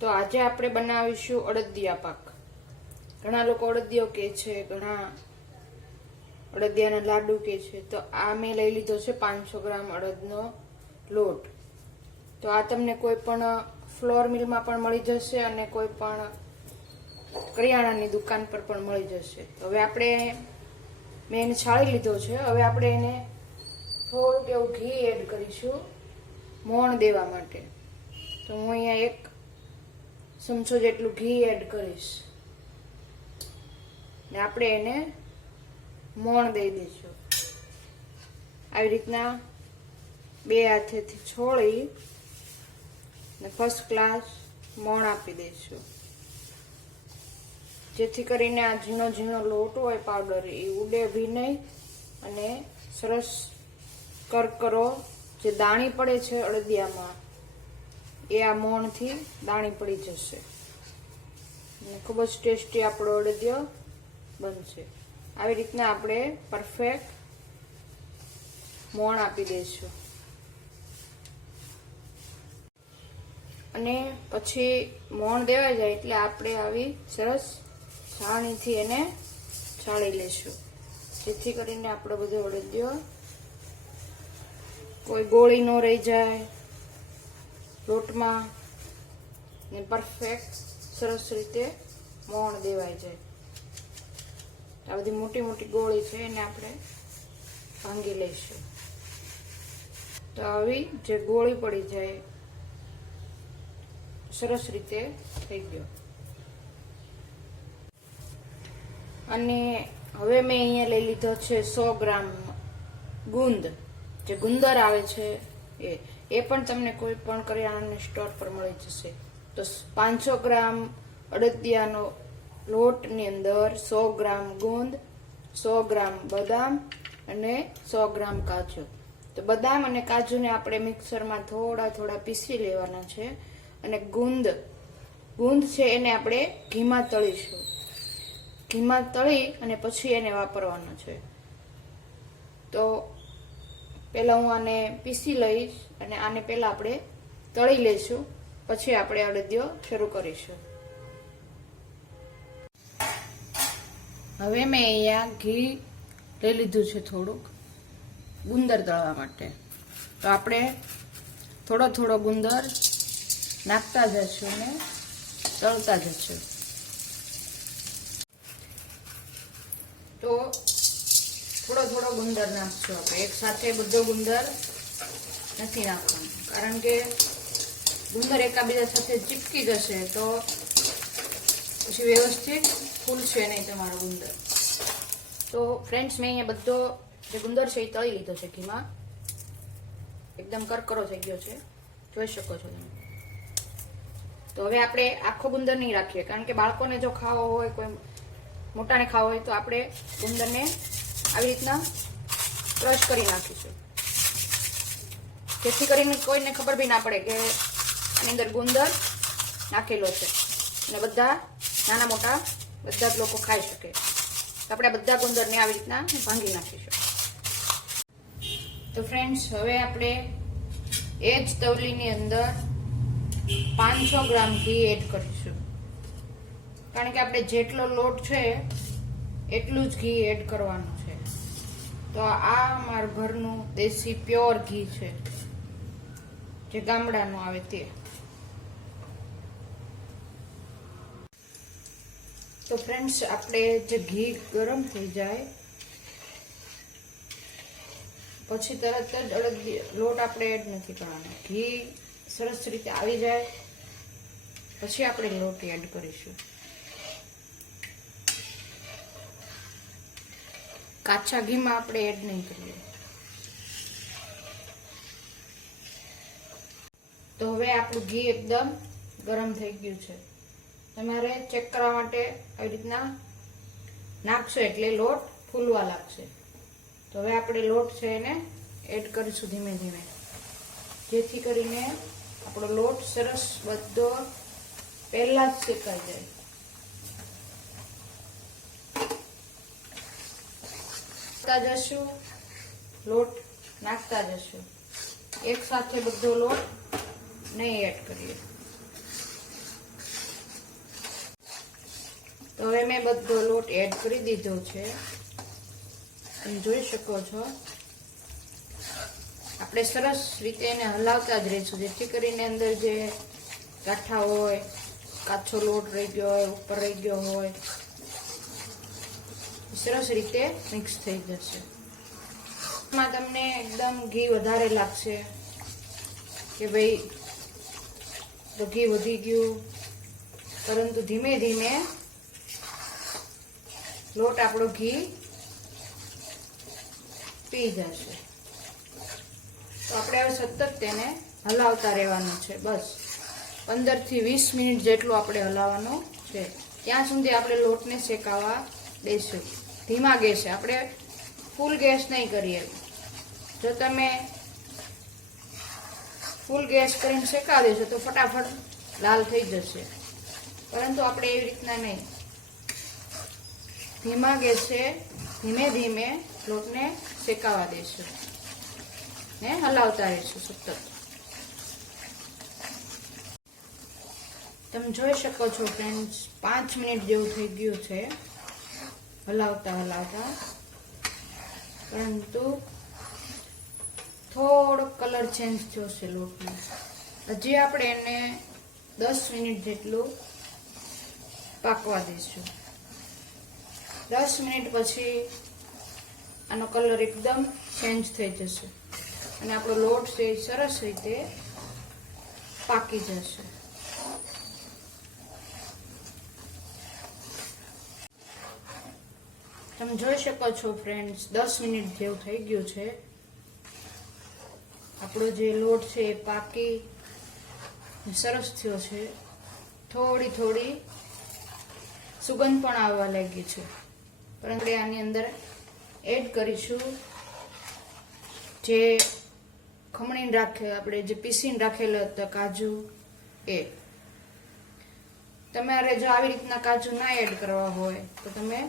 તો આજે આપણે બનાવીશું અડદિયા પાક. ઘણા લોકો અડદિયો કે છે, ઘણા અડદિયાના લાડુ કે છે. તો આ મેં લઈ લીધો છે પાંચસો ગ્રામ અડદનો લોટ. તો આ તમને કોઈ પણ ફ્લોર મિલમાં પણ મળી જશે અને કોઈ પણ કરિયાણાની દુકાન પર પણ મળી જશે. તો હવે આપણે મેં એને છાળી લીધો છે. હવે આપણે એને થોડુંક એવું ઘી એડ કરીશું મોણ દેવા માટે. તો હું અહીંયા એક ચમચો જેટલું ઘી એડ કરીશ. ને આપણે એને મોણ દઈ દઈશું. આવી રીતના બે હાથેથી છોડી ને ફર્સ્ટ ક્લાસ મોણ આપી દઈશું. જેથી કરીને આ ઝીણો ઝીણો લોટ હોય પાવડર એ ઉડે ભી નહીં અને સરસ કરકરો જે દાણી પડે છે અડદિયામાં એ આ મોણથી દાણી પડી જશે. ખૂબ જ ટેસ્ટી આપણો અડદિયો બનશે. આવી રીતના આપણે પરફેક્ટ મોણ આપી દઈશું. અને પછી મોણ દેવાઈ જાય એટલે આપણે આવી સરસ છાણીથી એને છાળી લેશું જેથી કરીને આપણો બધો અડદિયો કોઈ ગોળી ન રહી જાય. લોટમાં ને પરફેક્ટ સરસ રીતે મોણ દેવાઈ જાય આ બધી મોટી મોટી ગોળી છે એને આપણે ભાંગી લઈશું. તો આવી જે ગોળી પડી જાય સરસ રીતે થઈ ગયો. અને હવે મેં અહીંયા લઈ લીધો છે સો ગ્રામ ગુંદ. જે ગુંદર આવે છે એ. એ પણ તમને કોઈ પણ કરિયાણાની સ્ટોર પર મળી જશે. તો પાંચસો ગ્રામ અડદિયાનો લોટની અંદર સો ગ્રામ ગુંદ, સો ગ્રામ બદામ અને સો ગ્રામ કાજુ. તો બદામ અને કાજુને આપણે મિક્સરમાં થોડા થોડા પીસી લેવાના છે અને ગુંદ ગુંદ છે એને આપણે ઘીમાં તળીશું. ઘીમાં તળી અને પછી એને વાપરવાનો છે. તો પહેલાં હું આને પીસી લઈશ અને આને પહેલાં આપણે તળી લઈશું. પછી આપણે અડદિયો શરૂ કરીશું. હવે મેં અહીંયા ઘી લઈ લીધું છે થોડુંક ગુંદર તળવા માટે. તો આપણે થોડો થોડો ગુંદર નાખતા જશું ને તળતા જશું તો થોડો થોડો ગુંદર નાખશું આપણે. એક સાથે બધો ગુંદર નથી નાખવાનો. કારણ કે ગુંદર એકાબીજા સાથે ચીપકી જશે તો પછી વ્યવસ્થિત ફૂલશે નહીં તમારો ગુંદર. તો ફ્રેન્ડ્સ મેં અહીંયા બધો જે ગુંદર છે એ તળી લીધો છે ઘીમાં. એકદમ કરકરો થઈ ગયો છે. જોઈ શકો છો તમે. તો હવે આપણે આખો ગુંદર નહીં રાખીએ. કારણ કે બાળકોને જો ખાવો હોય, કોઈ મોટાને ખાવો હોય, તો આપણે ગુંદરને આવી રીતના ક્રશ કરી નાખીશું. જેથી કરીને કોઈને ખબર બી ના પડે કે આની અંદર ગુંદર નાખેલો છે. અને બધા નાના મોટા બધા જ લોકો ખાઈ શકે. આપણે બધા ગુંદરને આવી રીતના ભાંગી નાખીશું. તો ફ્રેન્ડ્સ હવે આપણે એ જ તવલીની અંદર પાંચસો ગ્રામ ઘી એડ કરીશું. કારણ કે આપણે જેટલો લોટ છે, એટલું જ ઘી એડ કરવાનું. તો આ મારા ઘરનું દેશી પ્યોર ઘી છે. જે ગામડાનું આવે તે. તો ફ્રેન્ડ્સ આપણે જે ઘી ગરમ થઈ જાય, પછી તરત જ અડદ લોટ આપણે એડ નથી કરવાનો. ઘી સરસ રીતે આવી જાય, પછી આપણે લોટ એડ કરીશું. કાચા ઘીમાં આપણે એડ નહીં કરીએ. તો હવે આપણું ઘી એકદમ ગરમ થઈ ગયું છે. તમારે ચેક કરવા માટે આવી રીતના નાખશો એટલે લોટ ફૂલવા લાગશે. તો હવે આપણે લોટ છે એને એડ કરીશું ધીમે ધીમે. જેથી કરીને આપણો લોટ સરસ બધો પહેલાં જ શેકાઈ જાય. નાખતા જશું. લોટ નાખતા જશું. એક સાથે બધો લોટ નહીં એડ કરીએ. તો હવે મેં બધો લોટ એડ કરી દીધો છે. તમે જોઈ શકો છો. આપણે સરસ રીતે એને હલાવતા જ રહીશું, જેથી કરીને અંદર જે ગાંઠા હોય, કાચો લોટ રહી ગયો હોય, ઉપર રહી ગયો હોય સરસ રીતે મિક્સ થઈ જશે. એમાં તમને એકદમ ઘી વધારે લાગશે કે ભાઈ તો ઘી વધી ગયું. પરંતુ ધીમે ધીમે લોટ આપણો ઘી પી જશે. તો આપણે હવે સતત તેને હલાવતા રહેવાનું છે, બસ. પંદરથી વીસ મિનિટ જેટલું આપણે હલાવવાનું છે. ત્યાં સુધી આપણે લોટને શેકાવા દઈશું ધીમા ગેસે. આપણે ફૂલ ગેસ નહીં કરીએ. જો તમે ફૂલ ગેસ કરીને શેકા દેશો તો ફટાફટ લાલ થઈ જશે. પરંતુ આપણે એવી રીતના નહીં. ધીમા ગેસે ધીમે ધીમે લોટને શેકાવા દઈશું ને હલાવતા રહીશું સતત. તમે જોઈ શકો છો ફ્રેન્ડ્સ પાંચ મિનિટ જેવું થઈ ગયું છે. હલાવતા હલાવતા. પરંતુ થોડો કલર ચેન્જ થયો છે લોટનો. હજી આપણે એને દસ મિનિટ જેટલું પાકવા દઈશું. દસ મિનિટ પછી આનો કલર એકદમ ચેન્જ થઈ જશે. અને આપણો લોટ છે સરસ રીતે પાકી જશે. તમે જોઈ શકો છો ફ્રેન્ડ્સ દસ મિનિટ જેવું થઈ ગયું છે. આપણો જે લોટ છે એ પાકી સરસ થયો છે. થોડી થોડી સુગંધ પણ આવવા લાગી છે. પરંતુ આની અંદર એડ કરીશું જે ખમણીને રાખે, આપણે જે પીસીને રાખેલા હતા કાજુ એ. તમારે જો આવી રીતના કાજુ ના એડ કરવા હોય, તો તમે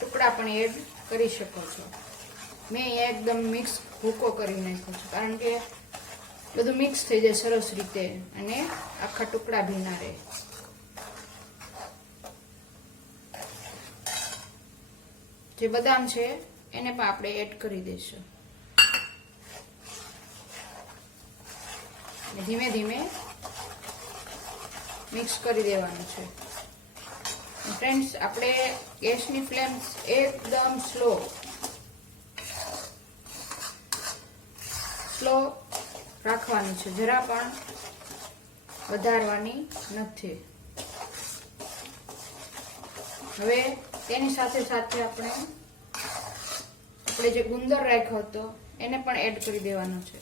ટુકડા પણ એડ કરી શકો છો. મેં એકદમ મિક્સ ભૂકો કરી નાખ્યો છું, કારણ કે બધું મિક્સ થઈ જાય સરસ રીતે અને આખા ટુકડા ભીના રહે. જે બદામ છે, એને પણ આપણે એડ કરી દઈશું. ધીમે ધીમે મિક્સ કરી દેવાનું છે. ફ્રેન્ડ્સ આપણે ગેસની ફ્લેમ એકદમ સ્લો સ્લો રાખવાની છે. જરા પણ વધારવાની નથી. હવે તેની સાથે સાથે આપણે આપણે જે ગુંદર રાખ્યો હતો, એને પણ એડ કરી દેવાનો છે.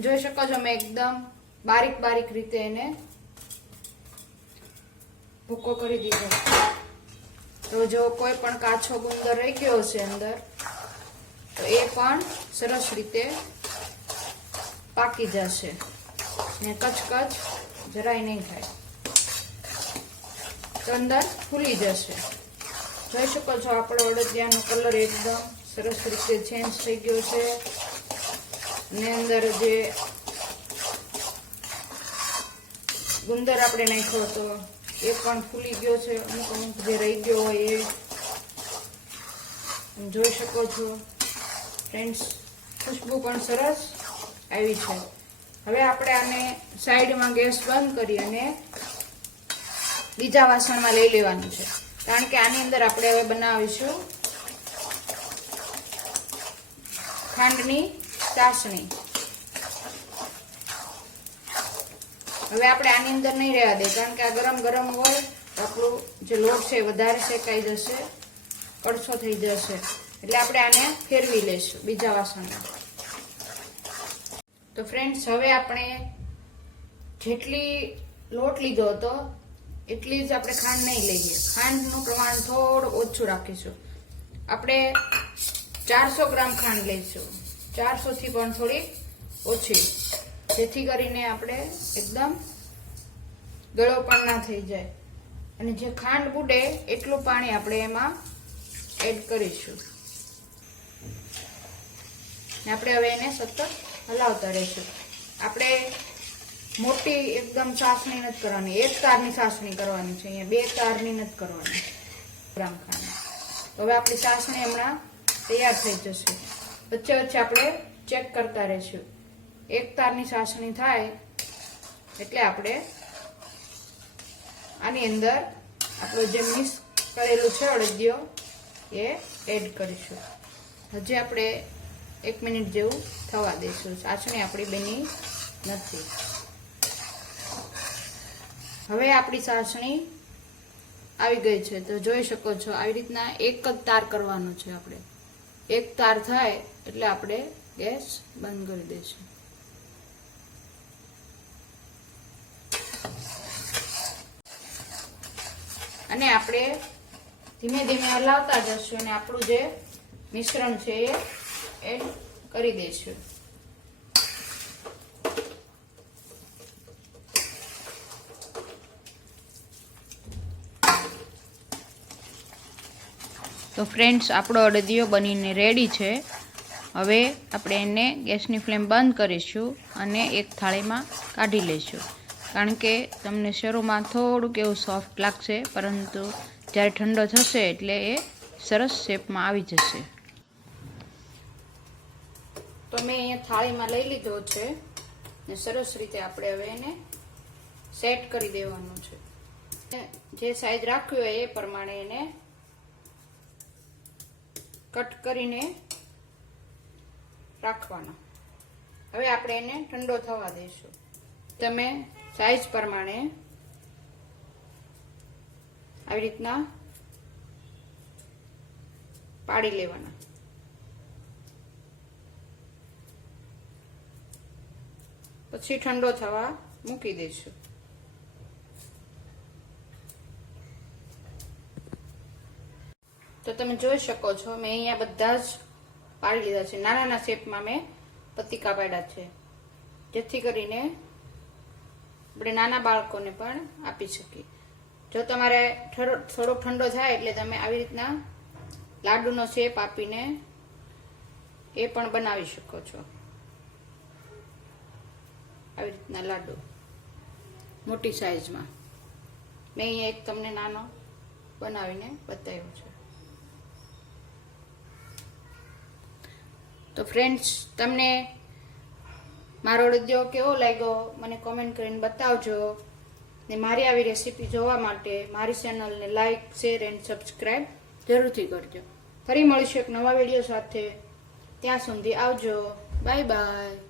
જોઈ શકો છો, મેં એકદમ બારીક બારીક રીતે એને ભૂકો કરી દીધો. તો જો કોઈ પણ કાચો ગુંદર રહી ગયો હશે અંદર, તો એ પણ સરસ રીતે પાકી જશે ને કચકચ જરાય નહીં થાય. તો અંદર ફૂલી જશે. જોઈ શકો છો આપણો અડદિયાનો કલર એકદમ સરસ રીતે ચેન્જ થઈ ગયો છે. ને અંદર જે ગુંદર આપણે નાખ્યો હતો એ પણ ફૂલી ગયો છે. અમુક અમુક જે રહી ગયો હોય એ જોઈ શકો છો. ફ્રેન્ડ્સ ખુશ્બુ પણ સરસ આવી છે. હવે આપણે આને સાઈડમાં ગેસ બંધ કરી અને બીજા વાસણમાં લઈ લેવાનું છે. કારણ કે આની અંદર આપણે હવે બનાવીશું ખાંડની ચાસણી. હવે આપણે આની અંદર નહીં રહેવા દે, કારણ કે આ ગરમ ગરમ હોય, તો આપણું જે લોટ છે વધારે શેકાઈ જશે કડછો થઈ જશે. એટલે આપણે આને ફેરવી લઈશું બીજા વાસણમાં. તો ફ્રેન્ડ્સ હવે આપણે જેટલી લોટ લીધો હતો, એટલી જ આપણે ખાંડ નહીં લઈએ. ખાંડનું પ્રમાણ થોડું ઓછું રાખીશું. આપણે ચારસો ગ્રામ ખાંડ લઈશું. ચારસોથી પણ થોડી ઓછી. જેથી કરીને આપણે એકદમ ગળો પણ ના થઈ જાય. અને જે ખાંડ બુડે એટલું પાણી આપણે એમાં એડ કરીશું. આપણે હવે એને સતત હલાવતા રહીશું. આપણે મોટી એકદમ સાસની નથી કરવાની. એક તારની સાસની કરવાની છે અહીંયા. બે તારની નથી કરવાની. ગ્રામ ખાંડ. હવે આપણી સાસની હમણાં તૈયાર થઈ જશે. વચ્ચે વચ્ચે આપણે ચેક કરતા રહીશું. એક તારની ચાસણી થાય એટલે આપણે આની અંદર આપણું જે મિક્સ કરેલું છે અડદિયો એ એડ કરીશું. હજી આપણે એક મિનિટ જેવું થવા દઈશું. ચાસણી આપણી બની નથી. હવે આપણી ચાસણી આવી ગઈ છે. તો જોઈ શકો છો, આવી રીતના એક જ તાર કરવાનો છે આપણે. એક તાર થાય એટલે આપણે ગેસ બંધ કરી દઈશું. અને આપણે ધીમે ધીમે હલાવતા જશું અને આપણું જે મિશ્રણ છે એ એડ કરી દઈશું. તો ફ્રેન્ડ્સ, આપણો અડદિયો બનીને રેડી છે. હવે આપણે એને ગેસની ફ્લેમ બંધ કરીશું અને એક થાળીમાં કાઢી લઈશું. કારણ કે તમને શરૂમાં થોડુંક એવું સોફ્ટ લાગશે, પરંતુ જ્યારે ઠંડો થશે એટલે એ સરસ શેપમાં આવી જશે. તો મેં અહીંયા થાળીમાં લઈ લીધો છે ને સરસ રીતે આપણે હવે એને સેટ કરી દેવાનું છે. જે સાઈઝ રાખ્યું હોય એ પ્રમાણે એને કટ કરીને રાખવાનો. હવે આપણે એને ઠંડો થવા દઈશું. તમે સાઈઝ પ્રમાણે આવી રીતના પાડી લેવાના. પછી ઠંડો થવા મૂકી દઈશું. તો તમે જોઈ શકો છો, મેં અહીંયા બધા જ પાડી લીધા છે. નાના નાના શેપમાં મેં પતિકા પાડ્યા છે. જેથી કરીને આપણે નાના બાળકોને પણ આપી શકીએ. જો તમારે થોડો- ઠંડો થાય એટલે તમે આવી રીતના લાડુનો શેપ આપીને એ પણ બનાવી શકો છો. આવી રીતના લાડુ. મોટી સાઈઝમાં. મેં અહીંયા એક તમને નાનો બનાવીને બતાવ્યો છે. તો ફ્રેન્ડ્સ તમને મારો અડદિયો કેવો લાગ્યો? મને કોમેન્ટ કરીને બતાવજો. ને મારી આવી રેસીપી જોવા માટે મારી ચેનલને લાઇક શેર એન્ડ સબસ્ક્રાઈબ જરૂરથી કરજો. ફરી મળીશું એક નવા વીડિયો સાથે. ત્યાં સુધી આવજો. Bye bye